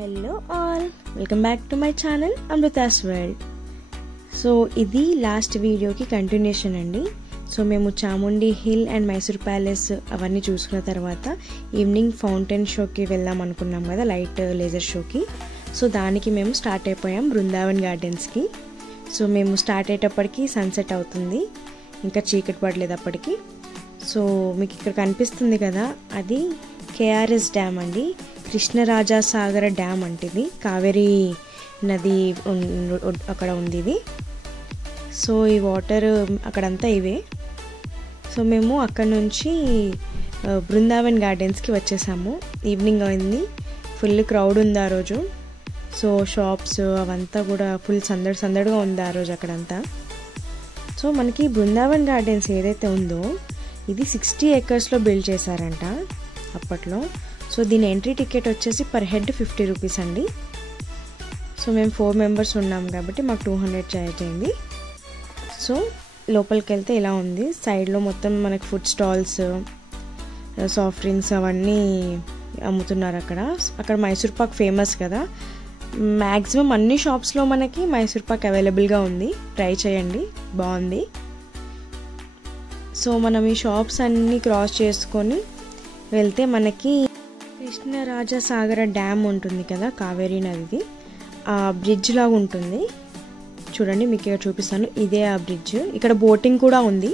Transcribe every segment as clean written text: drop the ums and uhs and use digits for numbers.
Hello all, welcome back to my channel Amrutha's world. So ఇది last వీడియోకి continuation అండి. So మేము Chamundi hill and Mysore palace అవన్నీ చూసుకున్న తర్వాత ఈవినింగ్ ఫౌంటైన్ షోకి వెళ్దాం అనుకున్నాం కదా, లైట్ లేజర్ షోకి. సో దానికి మేము స్టార్ట్ అయిపోయాం బృందావన్ గార్డెన్స్కి. సో మేము స్టార్ట్ అయ్యేటప్పటికి సన్సెట్ అవుతుంది, ఇంకా చీకటి పడలేదు అప్పటికి. సో మీకు ఇక్కడ కనిపిస్తుంది కదా, అది కేఆర్ఎస్ డ్యామ్ అండి, కృష్ణరాజసాగర డ్యామ్ అంటే ఇది కావేరీ నది అక్కడ ఉంది ఇది. సో ఈ వాటర్ అక్కడంతా ఇవే. సో మేము అక్కడ నుంచి బృందావన్ గార్డెన్స్కి వచ్చేసాము. ఈవినింగ్ అయింది, ఫుల్ క్రౌడ్ ఉంది ఆ రోజు. సో షాప్స్ అవంతా కూడా ఫుల్ సందడిగా ఉంది ఆ రోజు అక్కడంతా. సో మనకి బృందావన్ గార్డెన్స్ ఏదైతే ఉందో ఇది 60 acres బిల్డ్ చేశారంట అప్పట్లో. సో దీని ఎంట్రీ టికెట్ వచ్చేసి పర్ హెడ్ 50 రూపీస్ అండి. సో మేము 4 members ఉన్నాం కాబట్టి మాకు 200 ఛార్జ్ అయింది. సో లోపలికి వెళ్తే ఇలా ఉంది, సైడ్లో మొత్తం మనకి ఫుడ్ స్టాల్స్, సాఫ్ట్ డ్రింక్స్ అవన్నీ అమ్ముతున్నారు. అక్కడ మైసూర్ పాక్ ఫేమస్ కదా, మ్యాక్సిమం అన్ని షాప్స్లో మనకి మైసూర్ పాక్ అవైలబుల్గా ఉంది, ట్రై చేయండి, బాగుంది. సో మనం ఈ షాప్స్ అన్నీ క్రాస్ చేసుకొని వెళ్తే మనకి కృష్ణరాజసాగర డ్యామ్ ఉంటుంది కదా, కావేరీ నదిది, ఆ బ్రిడ్జ్ లాగా ఉంటుంది చూడండి. మీకు ఇక్కడ చూపిస్తాను, ఇదే ఆ బ్రిడ్జ్. ఇక్కడ బోటింగ్ కూడా ఉంది.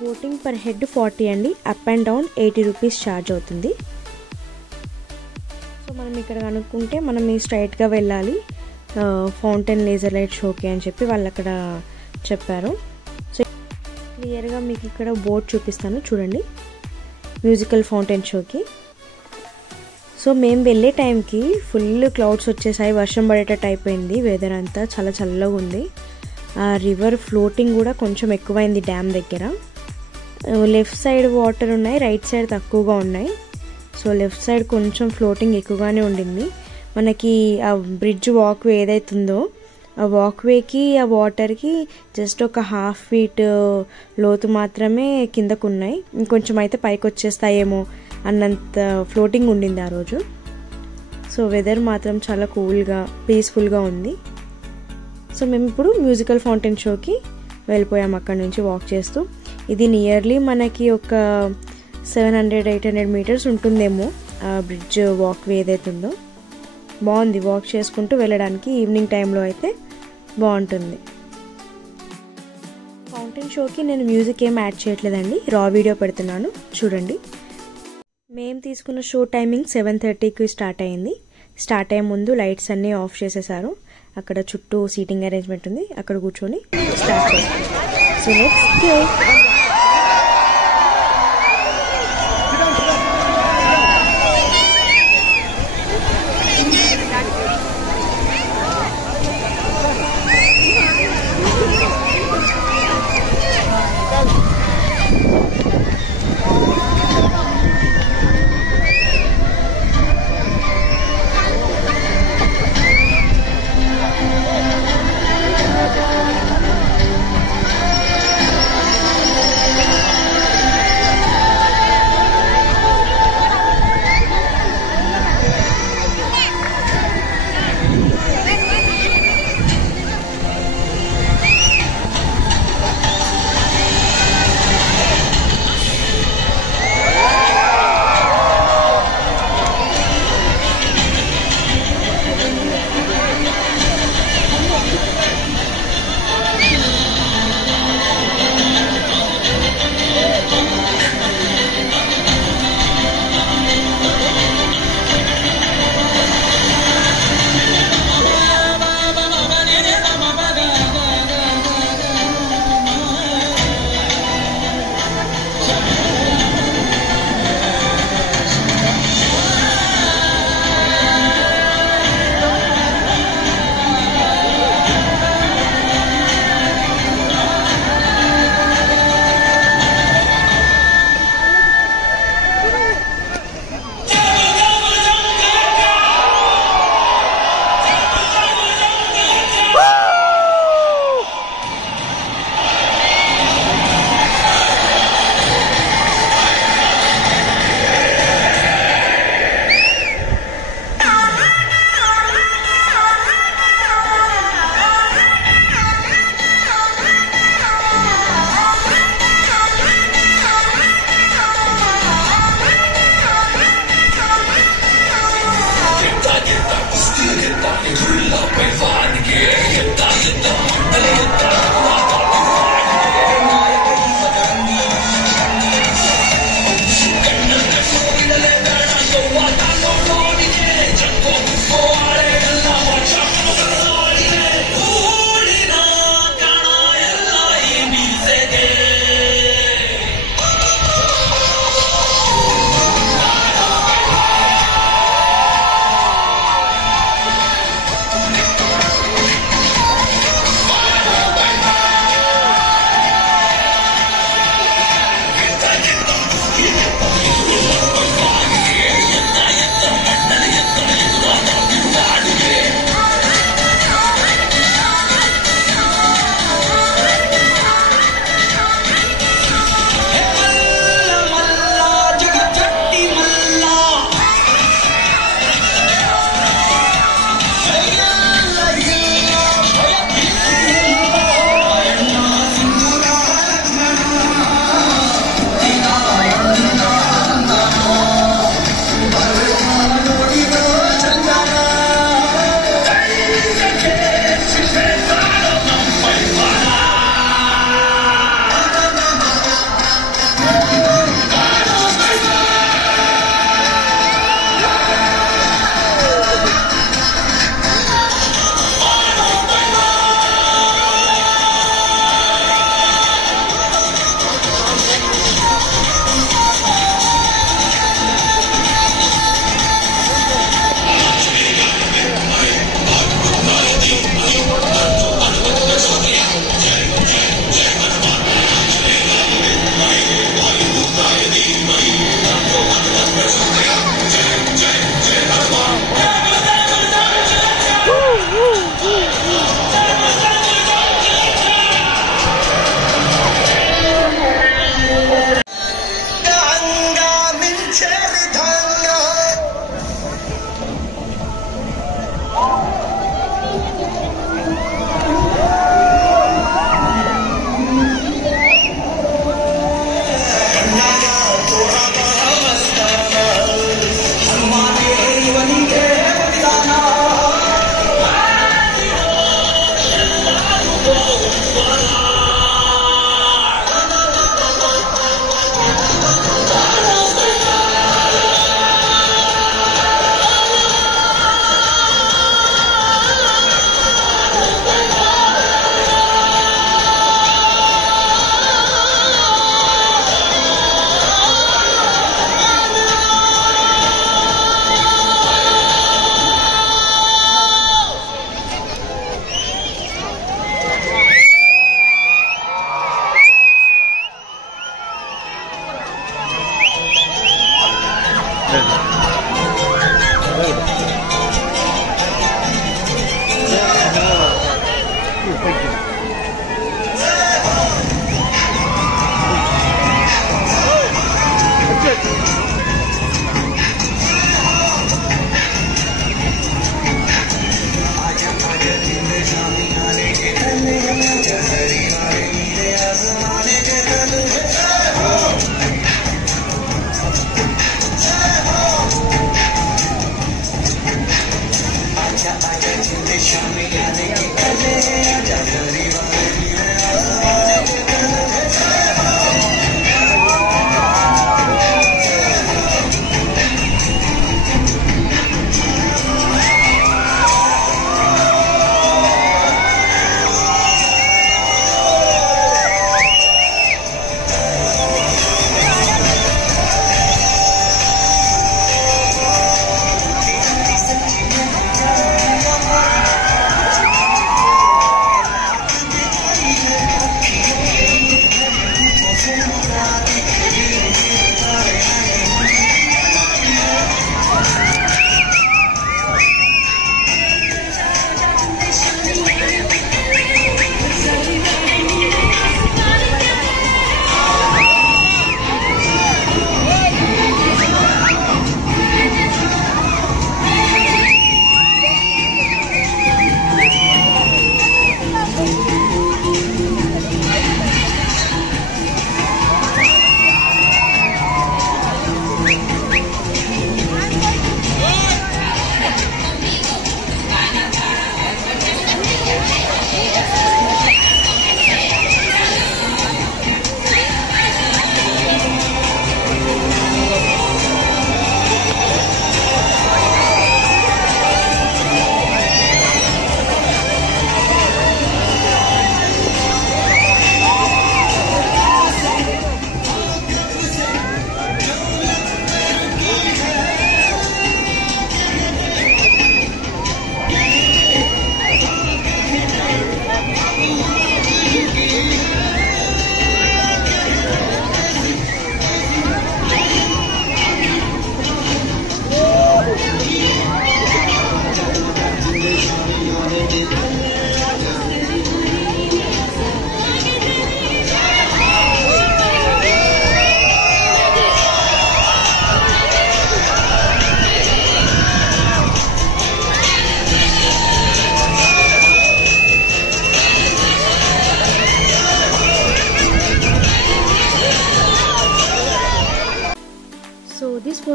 బోటింగ్ పర్ హెడ్ 40 అండి, up and down 80 rupees charge అవుతుంది. సో మనం ఇక్కడ కనుక్కుంటే మనం స్ట్రైట్గా వెళ్ళాలి ఫౌంటైన్ లేజర్ లైట్ షోకి అని చెప్పి వాళ్ళు అక్కడ చెప్పారు. సో క్లియర్గా మీకు ఇక్కడ బోర్డ్ చూపిస్తాను చూడండి, మ్యూజికల్ ఫౌంటైన్ షోకి. సో మేము వెళ్ళే టైంకి ఫుల్ క్లౌడ్స్ వచ్చేసాయి, వర్షం పడేటట్టు అయిపోయింది, వెదర్ అంతా చాలా చల్లగా ఉంది. ఆ రివర్ ఫ్లోటింగ్ కూడా కొంచెం ఎక్కువైంది డ్యామ్ దగ్గర. లెఫ్ట్ సైడ్ వాటర్ ఉన్నాయి, రైట్ సైడ్ తక్కువగా ఉన్నాయి. సో లెఫ్ట్ సైడ్ కొంచెం ఫ్లోటింగ్ ఎక్కువగానే ఉండింది. మనకి ఆ బ్రిడ్జ్ వాక్వే ఏదైతుందో ఆ వాక్వేకి ఆ వాటర్కి జస్ట్ ఒక 1/2 feet లోతు మాత్రమే కిందకు ఉన్నాయి, ఇంకొంచెం అయితే పైకి వచ్చేస్తాయేమో అన్నంత ఫ్లోటింగ్ ఉండింది ఆ రోజు. సో వెదర్ మాత్రం చాలా కూల్గా పీస్ఫుల్గా ఉంది. సో మేము ఇప్పుడు మ్యూజికల్ ఫౌంటైన్ షోకి వెళ్ళిపోయాం అక్కడ నుంచి వాక్ చేస్తూ. ఇది నియర్లీ మనకి ఒక 700-800 meters ఉంటుందేమో ఆ బ్రిడ్జ్ వాక్వే ఏదైతే ఉందో. బాగుంది వాక్ చేసుకుంటూ వెళ్ళడానికి, ఈవినింగ్ టైంలో అయితే బాగుంటుంది. ఫౌంటైన్ షోకి నేను మ్యూజిక్ ఏం యాడ్ చేయట్లేదండి, రా వీడియో పెడుతున్నాను చూడండి. మేము తీసుకున్న షో టైమింగ్ 7:30కి స్టార్ట్ అయింది. స్టార్ట్ అయ్యే ముందు లైట్స్ అన్నీ ఆఫ్ చేసేసారు. అక్కడ చుట్టూ సీటింగ్ అరేంజ్మెంట్ ఉంది, అక్కడ కూర్చొని స్టార్ట్ చేస్తాం. So let's go.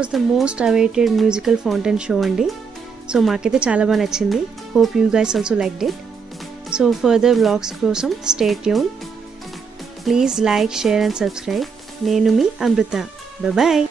Was the most awaited musical fountain show అండి. సో మాకైతే చాలా బాగా నచ్చింది. Hope you guys also liked it. So further vlogs కోసం stay tune. Please like, share and subscribe. నేను మీ అమృత. బాయ్.